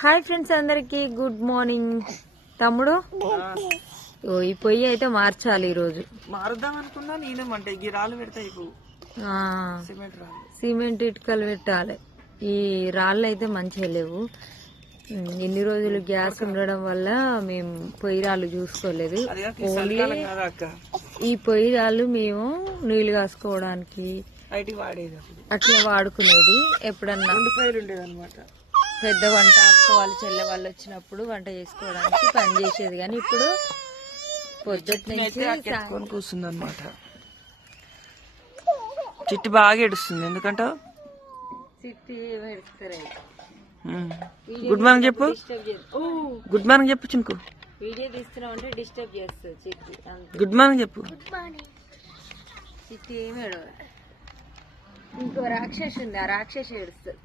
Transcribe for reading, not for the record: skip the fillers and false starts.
Hi friends, అందరికి good morning. తమ్ముడు ఈ పొయ్యి అయితే మార్చాలి ఈరోజు. మారుద్దాం అనుకున్నా నేనేమంటే ఈ రాళ్ళు పెడతాయి, సిమెంట్ ఇటుకలు పెట్టాలి. ఈ రాళ్ళు అయితే మంచిగా లేవు. ఎన్ని రోజులు గ్యాస్ ఉండడం వల్ల మేము పొయ్యి రాళ్ళు చూసుకోలేదు. ఓన్లీ ఈ పొయ్యి రాళ్ళు మేము నీళ్లు కాసుకోవడానికి అట్లా వాడుకునేది. ఎప్పుడన్నా ఉండేదన్నమాట. పెద్ద వంట అక్క వాళ్ళు చెల్లె వాళ్ళు వచ్చినప్పుడు వంట చేసుకోవడానికి పని చేసేది. కానీ ఇప్పుడు పొద్దుటి నుంచి కూర్చుంది అనమాట. చిట్టి బాగా ఏడుస్తుంది. ఎందుకంటే చిట్టి పెడతారు. గుడ్ మార్నింగ్ చెప్పు. గుడ్ మార్నింగ్ చెప్పు చింకు. వీడియో తీస్తున్నాం అంటే డిస్టర్బ్ చేస్తుంది చిట్టి. గుడ్ మార్నింగ్ చెప్పు. చిట్టి ఏమి ఏడవ. ఇంకో రాక్షసి ఉంది, ఆ రాక్షసి ఏడుస్తుంది.